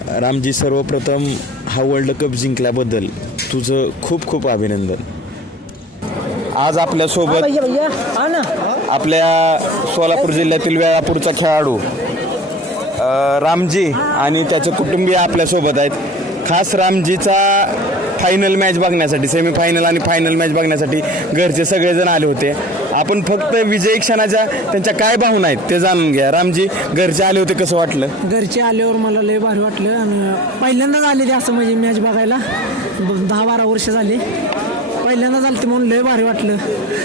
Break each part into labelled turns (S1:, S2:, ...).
S1: रामजी, सर्वप्रथम हा world cup जिंकल्याबद्दल तुझं खूप खूप अभिनंदन. आज आपल्यासोबत आपल्या सोलापूर जिल्ह्यातील वेळापूरचा खेळाडू रामजी आणि त्याचे कुटुंबीय आपल्यासोबत आहेत. खास रामजीचा फायनल मॅच बघण्यासाठी, सेमीफायनल आणि फायनल मॅच बघण्यासाठी घरचे सगळेजण आले होते. आपण फक्त विजयी क्षणाच्या त्यांच्या काय भावना आहेत ते जाणून घ्या. रामजी, घरचे आले होते, कसं वाटलं?
S2: घरचे आल्यावर मला लय भारी वाटलं आणि पहिल्यांदाच आले ते असं म्हणजे मॅच बघायला. 10-12 वर्ष झाले, पहिल्यांदाच आले ते म्हणून लय भारी वाटलं.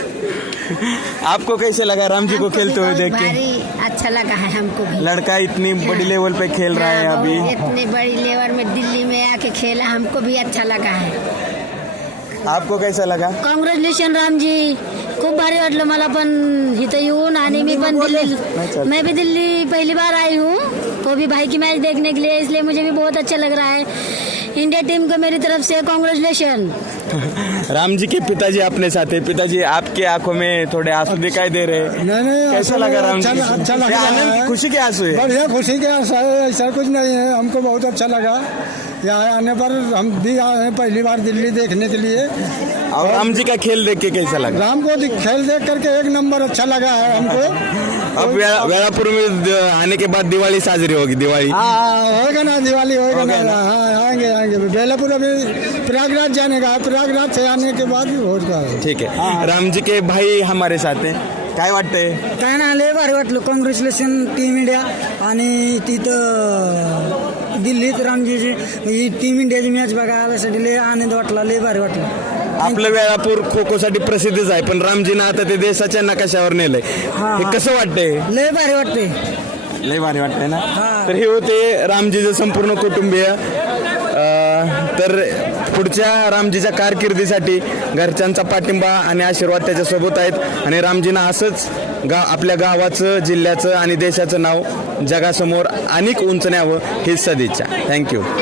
S1: आपको कैसे लगा रामजी को खेलते हुए देख के?
S3: अच्छा लगा है हमको भी.
S1: लड़का इतनी बड़ी लेवल पे खेल रहा है अभी.
S3: इतनी बड़ी लेवल में दिल्ली में आके खेला, हमको भी अच्छा लगा है.
S1: आपको कैसा लगा?
S3: कॉंग्रॅच्युलेशन रामजी, खूप भारी वाटलं मला पण इथं येऊन. आणि मी पण दिल्ली, मैं भी दिल्ली पहली बार आई हूँ, तो भी भाई की मैच देखने के लिए, इसलिए मुझे भी बहुत अच्छा लग रहा है. इंडिया टीम को मेरी तरफ से कॉन्ग्रेचुलेशन.
S1: रामजी के पिताजी अपने साथ हैं. पिताजी, आपके आंखों में थोड़े आंसू दिखाई दे रहे हैं.
S4: नहीं,
S1: कैसा लगा रामजी?
S4: अच्छा लगा है.
S1: खुशी के आंसू है?
S4: बढ़िया खुशी के आंसू है, ऐसा कुछ नहीं है. हमको बहुत अच्छा लगा. यहाँ आने पर हम भी आए हैं पहली बार दिल्ली देखने के लिए.
S1: और रामजी का खेल देख के कैसा लगा?
S4: राम को खेल देख करके एक नंबर अच्छा लगा है हमको.
S1: अब वेलापुर में आने के बाद दिवाली साजरी होगी. दिवाली
S4: होगा ना, दिवाली होगा ना. हाँ, आएंगे. बेलापुर अभी प्रयागराज जाने का, प्रयागराज से आने के बाद होगा.
S1: ठीक है. रामजी के भाई हमारे साथ हैं. काय वाटतंय?
S2: काय ना, लय भारी वाटलं. Congratulation team India. आणि तिथं दिल्लीत रामजीची ही टीम इंडियाची मॅच बघायला आल्यासाठी लय आनंद वाटला, लय भारी वाटलं.
S1: आपलं वेळापूर खो खो साठी प्रसिद्धच आहे, पण रामजीनं आता ते देशाच्या नकाशावर नेलंय. हे कसं वाटतंय?
S2: लय भारी वाटते.
S1: लय भारी वाटतंय ना. तर हे होते रामजीचं संपूर्ण कुटुंबीय. तर पुढच्या रामजीच्या कारकिर्दीसाठी घरच्यांचा पाठिंबा आणि आशीर्वाद त्याच्यासोबत आहेत. आणि रामजीनं असंच आपल्या गावाचं, जिल्ह्याचं आणि देशाचं नाव जगासमोर अनेक उंच न्यावं हीच सदिच्छा. थँक्यू.